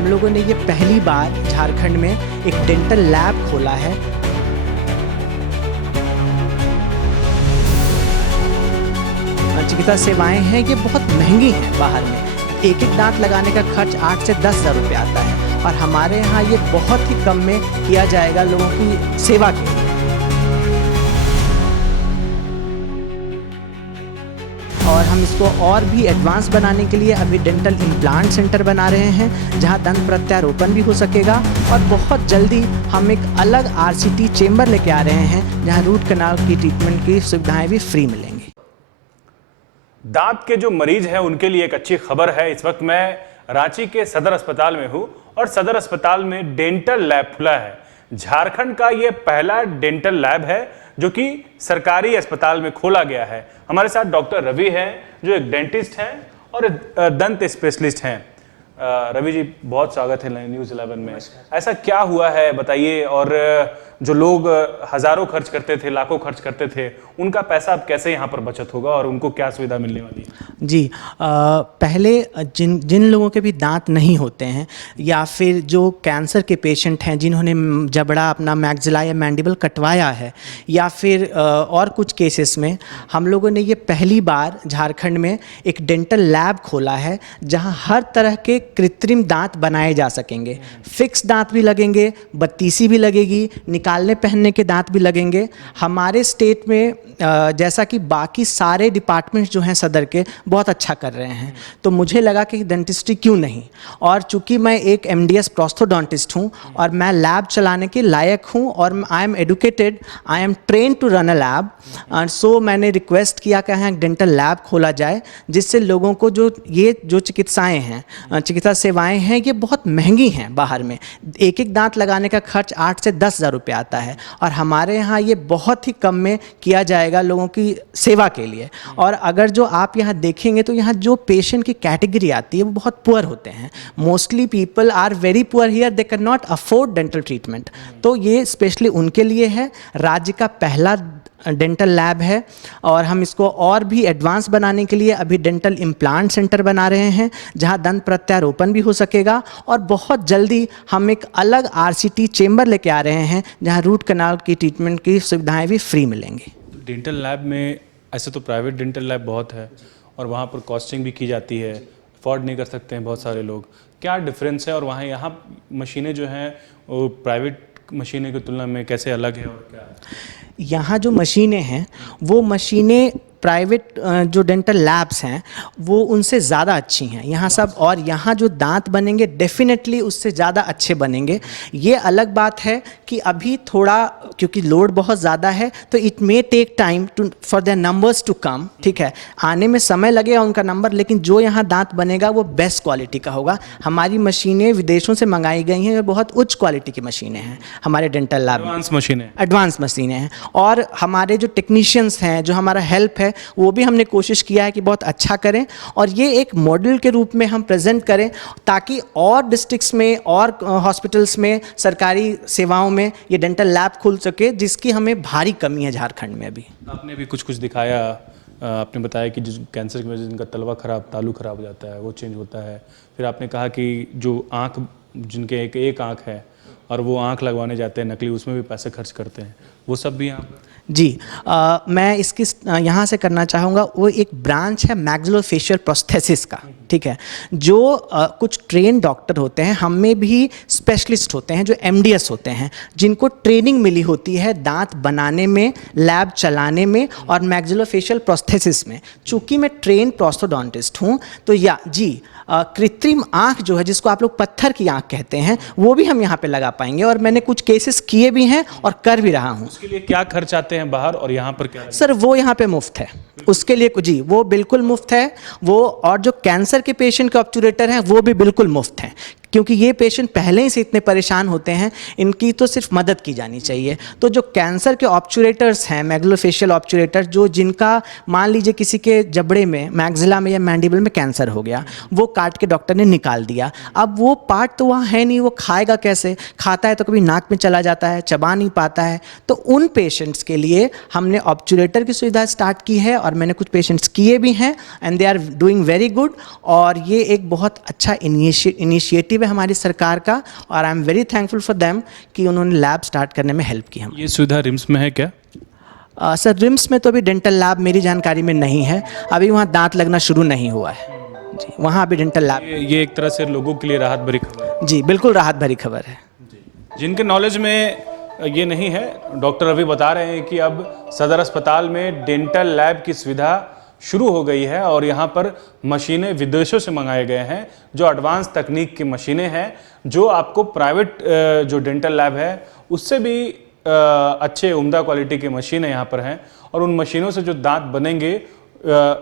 हम लोगों ने ये पहली बार झारखंड में एक डेंटल लैब खोला है। चिकित्सा सेवाएं हैं ये बहुत महंगी हैं बाहर में। एक एक दांत लगाने का खर्च 8 से 10 हज़ार रुपये आता है और हमारे यहाँ ये बहुत ही कम में किया जाएगा लोगों की सेवा के लिए। और हम इसको और भी एडवांस बनाने के लिए अभी डेंटल इम्प्लांट सेंटर बना रहे हैं जहां दंत प्रत्यारोपण भी हो सकेगा और बहुत जल्दी हम एक अलग RCT चेंबर लेके आ रहे हैं जहां रूट कैनाल की ट्रीटमेंट की सुविधाएं भी फ्री मिलेंगी। दांत के जो मरीज हैं उनके लिए एक अच्छी खबर है। इस वक्त मैं रांची के सदर अस्पताल में हूं और सदर अस्पताल में डेंटल लैब खुला है। झारखंड का ये पहला डेंटल लैब है जो कि सरकारी अस्पताल में खोला गया है। हमारे साथ डॉक्टर रवि हैं जो एक डेंटिस्ट हैं और दंत स्पेशलिस्ट हैं। रवि जी, बहुत स्वागत है न्यूज़ 11 में। ऐसा क्या हुआ है बताइए, और जो लोग हजारों खर्च करते थे, लाखों खर्च करते थे, उनका पैसा अब कैसे यहाँ पर बचत होगा और उनको क्या सुविधा मिलने वाली है? जी, पहले जिन लोगों के भी दांत नहीं होते हैं या फिर जो कैंसर के पेशेंट हैं जिन्होंने जबड़ा अपना मैक्सिला या मैंडिबल कटवाया है या फिर और कुछ केसेस में हम लोगों ने ये पहली बार झारखंड में एक डेंटल लैब खोला है जहां हर तरह के कृत्रिम दांत बनाए जा सकेंगे। फिक्स दांत भी लगेंगे, बत्तीसी भी लगेगी, निकालने पहनने के दांत भी लगेंगे। हमारे स्टेट में जैसा कि बाकी सारे डिपार्टमेंट्स जो हैं सदर के बहुत अच्छा कर रहे हैं, तो मुझे लगा कि डेंटिस्ट्री क्यों नहीं। और चूंकि मैं एक MDS प्रोस्थोडोंटिस्ट हूं और मैं लैब चलाने के लायक हूं और I am educated, I am train to run a lab, so मैंने रिक्वेस्ट किया कि यहाँ डेंटल लैब खोला जाए जिससे लोगों को जो चिकित्साएँ हैं, चिकित्सा सेवाएँ हैं ये बहुत महंगी हैं बाहर में। एक एक दांत लगाने का खर्च 8 से 10 हज़ार रुपये आता है और हमारे यहाँ ये बहुत ही कम में किया जाएगा लोगों की सेवा के लिए। और अगर जो आप यहाँ देखेंगे तो यहाँ जो पेशेंट की कैटेगरी आती है वो बहुत पुअर होते हैं। Mostly people are very poor here, they can not afford dental treatment, तो ये स्पेशली उनके लिए है। राज्य का पहला डेंटल लैब है और हम इसको और भी एडवांस बनाने के लिए अभी डेंटल इम्प्लांट सेंटर बना रहे हैं जहां दंत प्रत्यारोपण भी हो सकेगा और बहुत जल्दी हम एक अलग RCT चेंबर लेके आ रहे हैं जहां रूट कैनाल की ट्रीटमेंट की सुविधाएं भी फ्री मिलेंगी। डेंटल लैब में ऐसे तो प्राइवेट डेंटल लैब बहुत है और वहाँ पर कॉस्टिंग भी की जाती है, अफोर्ड नहीं कर सकते हैं बहुत सारे लोग। क्या डिफरेंस है और वहाँ यहाँ मशीनें जो हैं वो प्राइवेट मशीनें की तुलना में कैसे अलग है और क्या है? यहाँ जो मशीनें हैं वो मशीनें प्राइवेट जो डेंटल लैब्स हैं वो उनसे ज़्यादा अच्छी हैं यहाँ सब, और यहाँ जो दांत बनेंगे डेफिनेटली उससे ज़्यादा अच्छे बनेंगे। ये अलग बात है कि अभी थोड़ा क्योंकि लोड बहुत ज़्यादा है तो it may take time for their numbers to come, ठीक है, आने में समय लगेगा उनका नंबर, लेकिन जो यहाँ दांत बनेगा वो बेस्ट क्वालिटी का होगा। हमारी मशीनें विदेशों से मंगाई गई हैं और बहुत उच्च क्वालिटी की मशीनें हैं हमारे डेंटल लैब में, एडवांस मशीनें हैं। और हमारे जो टेक्नीशियंस हैं, जो हमारा हेल्प है, वो भी हमने कोशिश किया है कि बहुत अच्छा करें और ये एक मॉडल के रूप में हम प्रेजेंट करें ताकि और डिस्ट्रिक्ट्स में और हॉस्पिटल्स में, सरकारी सेवाओं में ये डेंटल लैब खुल सके जिसकी हमें भारी कमी है झारखंड में। अभी आपने भी कुछ दिखाया, आपने बताया कि जिस कैंसर की वजह से जिनका तलवा खराब, तालू खराब हो जाता है वो चेंज होता है। फिर आपने कहा कि जो आँख, जिनके एक आँख है और वो आँख लगवाने जाते हैं नकली, उसमें भी पैसे खर्च करते हैं, वो सब भी यहाँ जी। मैं इसकी यहाँ से करना चाहूँगा, वो एक ब्रांच है मैक्सिलोफेशियल प्रोस्थेसिस का, ठीक है, जो कुछ ट्रेन डॉक्टर होते हैं, हम में भी स्पेशलिस्ट होते हैं जो MDS होते हैं, जिनको ट्रेनिंग मिली होती है दांत बनाने में, लैब चलाने में और मैक्सिलोफेशियल प्रोस्थेसिस में। चूँकि मैं ट्रेन प्रोस्थोडोंटिस्ट हूँ तो कृत्रिम आँख जो है, जिसको आप लोग पत्थर की आँख कहते हैं, वो भी हम यहाँ पे लगा पाएंगे और मैंने कुछ केसेस किए भी हैं और कर भी रहा हूँ। उसके लिए क्या खर्च आते हैं बाहर और यहाँ पर क्या? सर वो यहाँ पे मुफ्त है, उसके लिए जी वो बिल्कुल मुफ्त है वो, और जो कैंसर के पेशेंट के ऑब्चुरेटर हैं वो भी बिल्कुल मुफ्त हैं क्योंकि ये पेशेंट पहले ही से इतने परेशान होते हैं, इनकी तो सिर्फ मदद की जानी चाहिए। तो जो कैंसर के ऑब्चुरेटर्स हैं, मैक्सिलोफेशियल ऑब्चुरेटर, जो जिनका मान लीजिए किसी के जबड़े में, मैक्सिला में या मैंडिबल में कैंसर हो गया, वो काट के डॉक्टर ने निकाल दिया, अब वो पार्ट तो वहाँ है नहीं, वो खाएगा कैसे? खाता है तो कभी नाक में चला जाता है, चबा नहीं पाता है। तो उन पेशेंट्स के लिए हमने ऑब्चुरेटर की सुविधा स्टार्ट की है और और मैंने कुछ पेशेंट्स किए भी हैं and they are doing very good. और ये एक बहुत अच्छा इनिशिएटिव है हमारी सरकार का और I am very thankful for them कि उन्होंने लैब स्टार्ट करने में हेल्प की हम। ये सुविधा रिम्स में है क्या? सर रिम्स में तो अभी डेंटल लैब मेरी जानकारी में नहीं है, अभी वहाँ दांत लगना शुरू नहीं हुआ है जी, वहाँ अभी डेंटल लैब। ये एक तरह से लोगों के लिए राहत भरी खबर है। जी बिल्कुल राहत भरी खबर है। जिनके नॉलेज में ये नहीं है, डॉक्टर रवि बता रहे हैं कि अब सदर अस्पताल में डेंटल लैब की सुविधा शुरू हो गई है और यहाँ पर मशीनें विदेशों से मंगाए गए हैं जो एडवांस तकनीक की मशीनें हैं, जो आपको प्राइवेट जो डेंटल लैब है उससे भी अच्छे उम्दा क्वालिटी की मशीनें यहाँ पर हैं। और उन मशीनों से जो दांत बनेंगे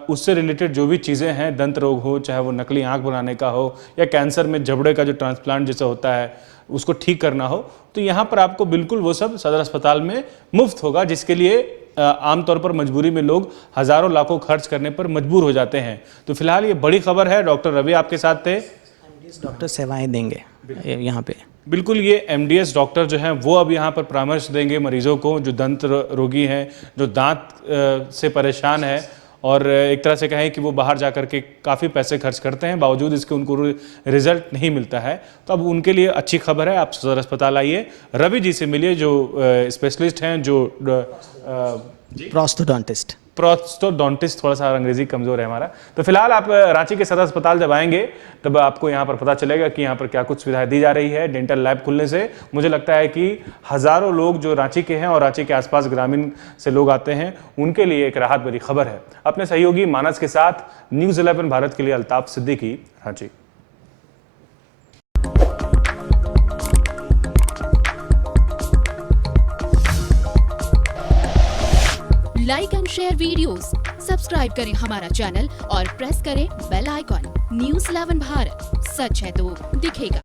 उससे रिलेटेड जो भी चीज़ें हैं, दंत रोग हो, चाहे वो नकली आंख बनाने का हो या कैंसर में जबड़े का जो ट्रांसप्लांट जैसा होता है उसको ठीक करना हो, तो यहाँ पर आपको बिल्कुल वो सब सदर अस्पताल में मुफ्त होगा, जिसके लिए आमतौर पर मजबूरी में लोग हज़ारों लाखों खर्च करने पर मजबूर हो जाते हैं। तो फिलहाल ये बड़ी खबर है। डॉक्टर रवि आपके साथ थे। डॉक्टर सेवाएं देंगे यहाँ पे। बिल्कुल, ये एमडीएस डॉक्टर जो हैं वो अब यहाँ पर परामर्श देंगे मरीजों को जो दंत रोगी हैं, जो दांत से परेशान है और एक तरह से कहें कि वो बाहर जा कर के काफ़ी पैसे खर्च करते हैं, बावजूद इसके उनको रिजल्ट नहीं मिलता है। तो अब उनके लिए अच्छी खबर है, आप सदर अस्पताल आइए, रवि जी से मिलिए जो स्पेशलिस्ट हैं, जो प्रोस्टोडोंटिस्ट, थोड़ा सा अंग्रेजी कमज़ोर है हमारा। तो फिलहाल आप रांची के सदर अस्पताल जब आएंगे तब आपको यहाँ पर पता चलेगा कि यहाँ पर क्या कुछ सुविधाएं दी जा रही है। डेंटल लैब खुलने से मुझे लगता है कि हज़ारों लोग जो रांची के हैं और रांची के आसपास ग्रामीण से लोग आते हैं, उनके लिए एक राहत भरी खबर है। अपने सहयोगी मानस के साथ न्यूज़ 11 भारत के लिए Altaf Siddiqui, Ranchi. Like and share videos, subscribe करें हमारा चैनल और प्रेस करें बेल आइकॉन। न्यूज़ 11 भारत, सच है तो दिखेगा।